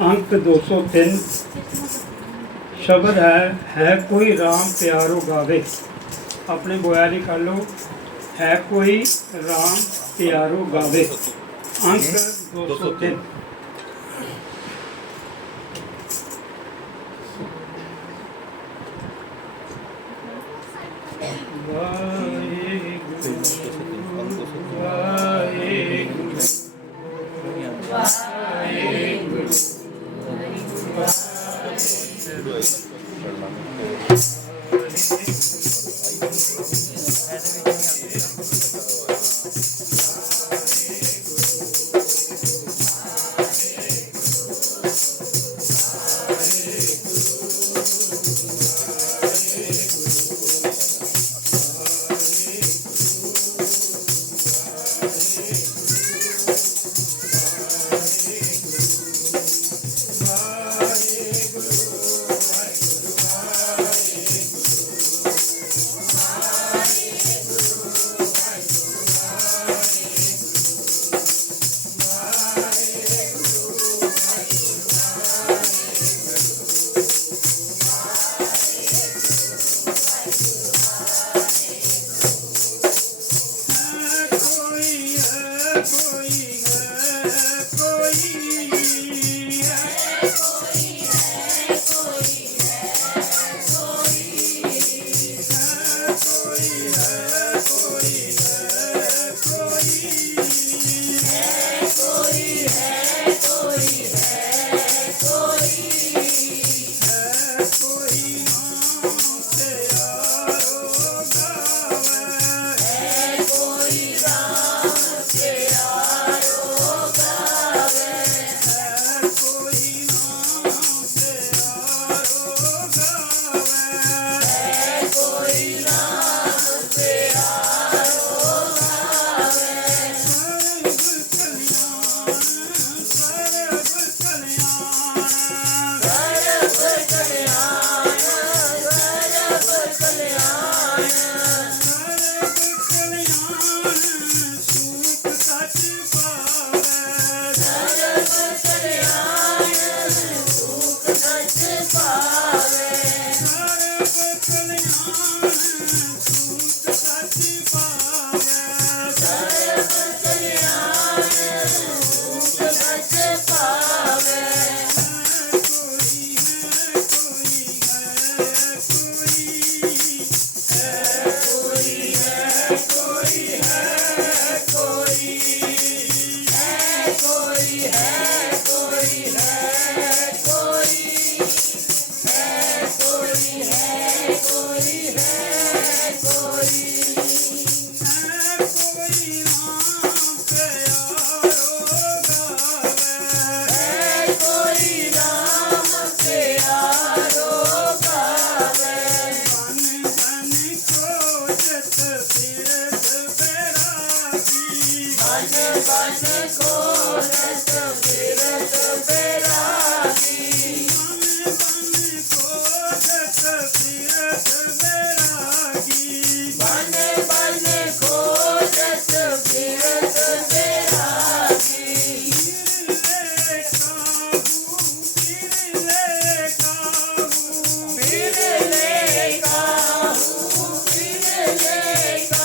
अंक 203 शब्द है है कोई राम प्यारो गावे। अपने बोया कर लो। है कोई राम प्यारो गावे। अंक दो 203 वाह। Yes. कोई है कोई है कोई है कोई Yes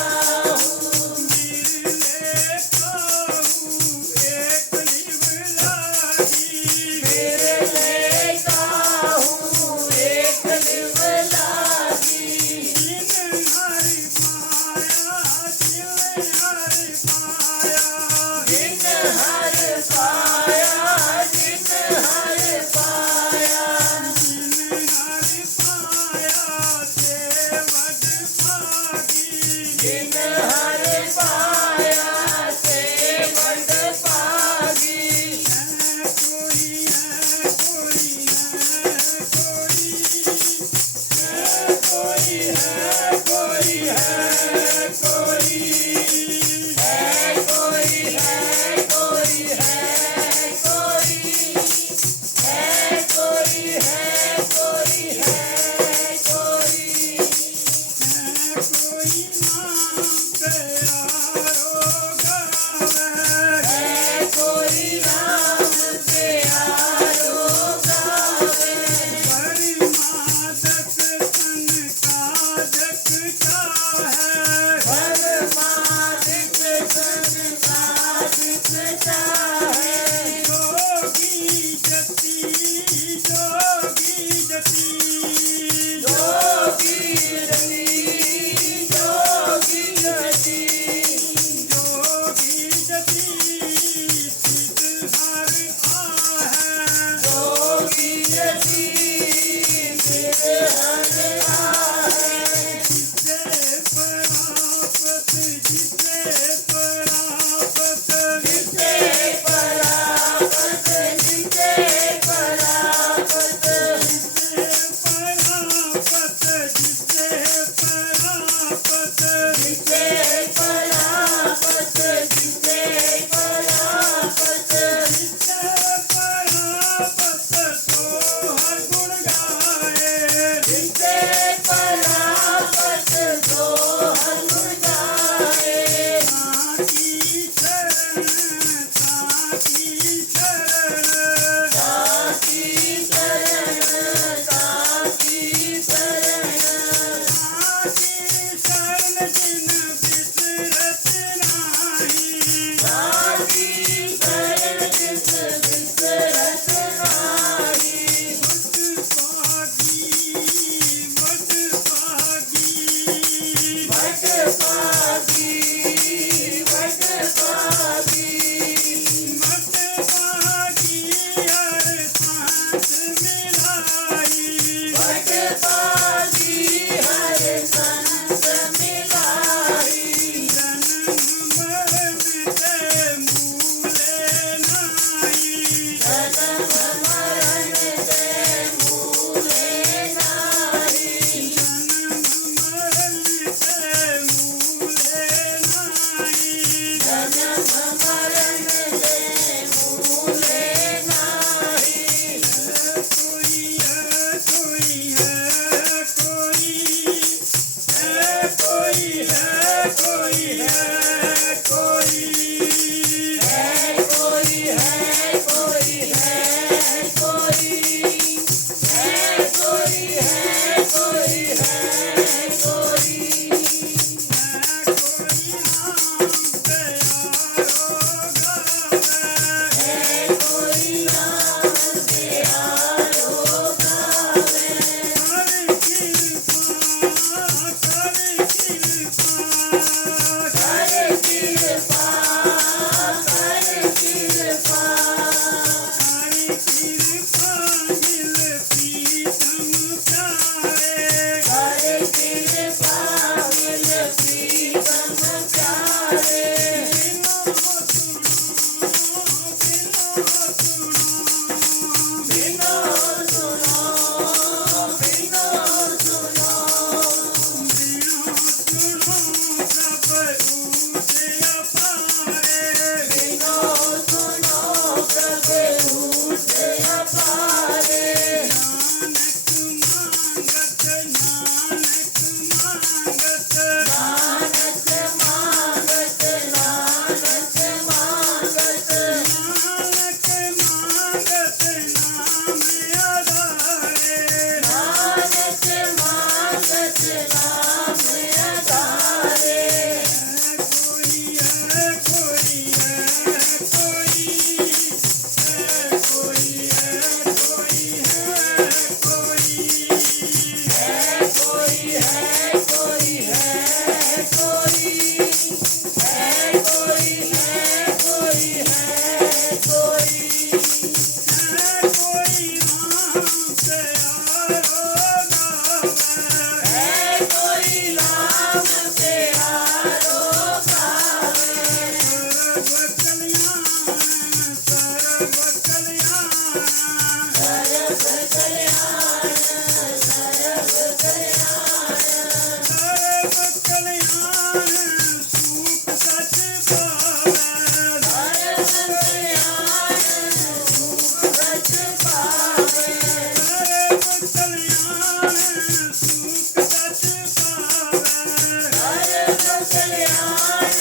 ਪਾਵੈ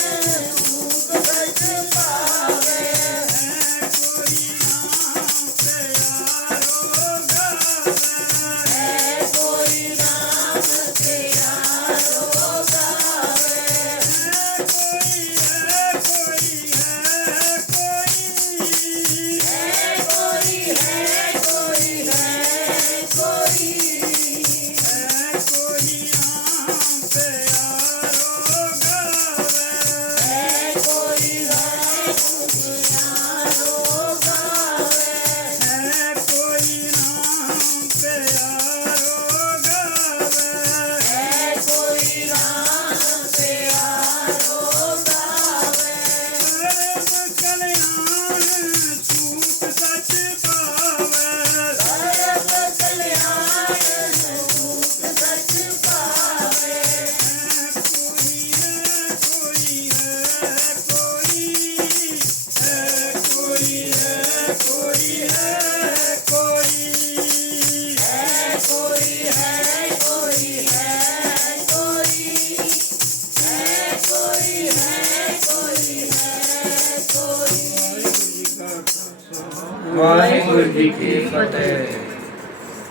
ਜੀ ਕੀ ਫਤਿਹ